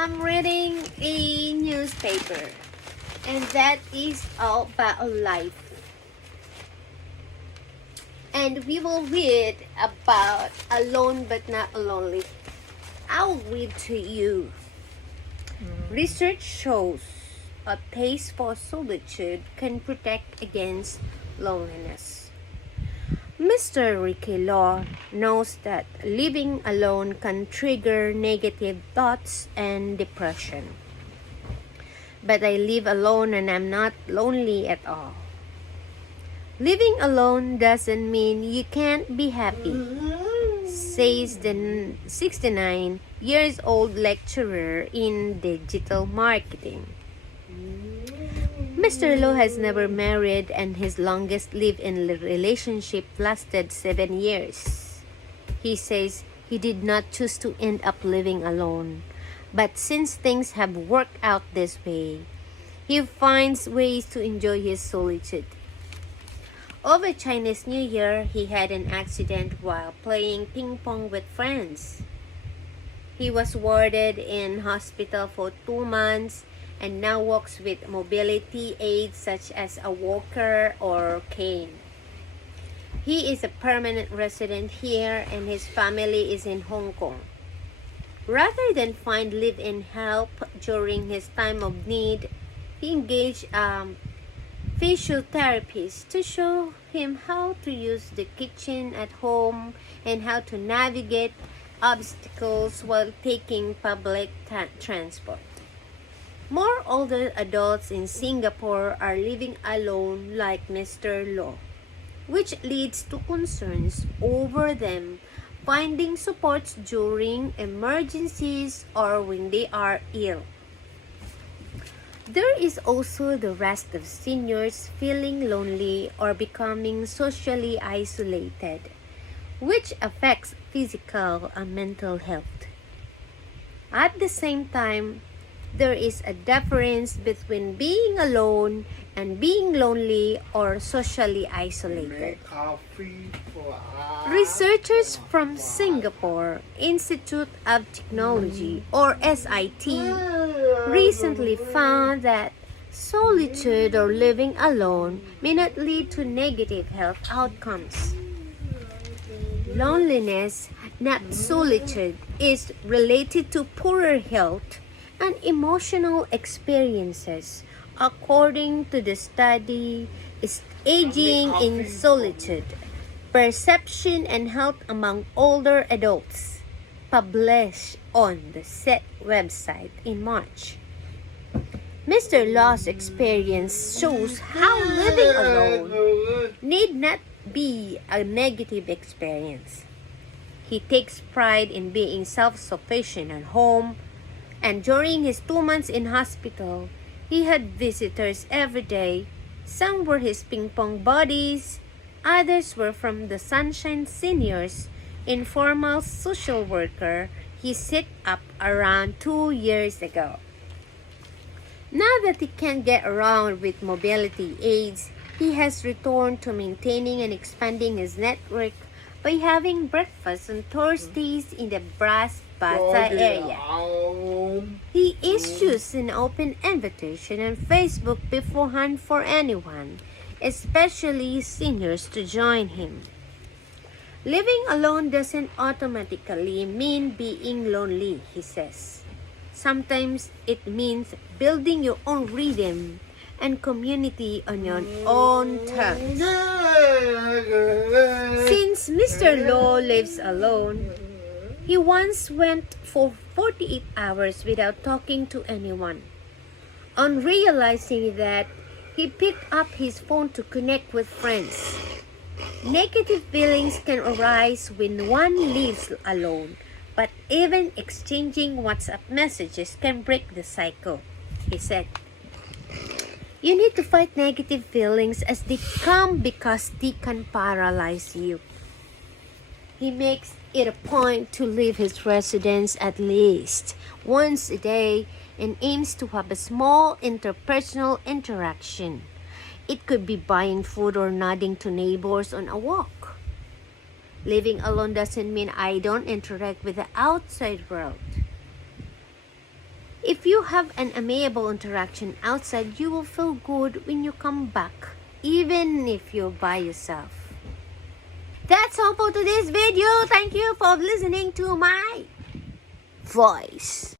I'm reading a newspaper, and that is all about life. And we will read about alone but not lonely. I'll read to you. Research shows a taste for solitude can protect against loneliness. Mr. Ricky Law knows that living alone can trigger negative thoughts and depression. But I live alone and I'm not lonely at all. Living alone doesn't mean you can't be happy, says the 69 years old lecturer in digital marketing. Mr. Low has never married and his longest live-in relationship lasted 7 years. He says he did not choose to end up living alone, but since things have worked out this way, he finds ways to enjoy his solitude. Over Chinese New Year, he had an accident while playing ping pong with friends. He was warded in hospital for 2 months and now walks with mobility aids such as a walker or cane. He is a permanent resident here and his family is in Hong Kong. Rather than find live-in help during his time of need, he engaged a physiotherapist to show him how to use the kitchen at home and how to navigate obstacles while taking public transport. More older adults in Singapore are living alone like Mr. Law, which leads to concerns over them finding supports during emergencies or when they are ill. There is also the rest of seniors feeling lonely or becoming socially isolated, which affects physical and mental health. At the same time, there is a difference between being alone and being lonely or socially isolated. Researchers from Singapore Institute of Technology or SIT recently found that solitude or living alone may not lead to negative health outcomes. Loneliness, not solitude, is related to poorer health and emotional experiences, according to the study Aging in Solitude, Perception and Health Among Older Adults, published on the SET website in March. Mr. Law's experience shows how living alone need not be a negative experience. He takes pride in being self-sufficient at home, and during his 2 months in hospital, he had visitors every day. Some were his ping pong buddies, others were from the Sunshine Seniors, informal social worker he set up around 2 years ago. Now that he can get around with mobility aids, he has returned to maintaining and expanding his network by having breakfast on Thursdays in the Brass Bata area. He issues an open invitation on Facebook beforehand for anyone, especially seniors, to join him. Living alone doesn't automatically mean being lonely, he says. Sometimes it means building your own rhythm and community on your own terms. Since Mr. Law lives alone, he once went for 48 hours without talking to anyone. On realizing that, he picked up his phone to connect with friends. Negative feelings can arise when one lives alone, but even exchanging WhatsApp messages can break the cycle, he said. You need to fight negative feelings as they come because they can paralyze you. He makes it a point to leave his residence at least once a day and aims to have a small interpersonal interaction. It could be buying food or nodding to neighbors on a walk. Living alone doesn't mean I don't interact with the outside world. If you have an amiable interaction outside, you will feel good when you come back, even if you're by yourself. That's all for today's video. Thank you for listening to my voice.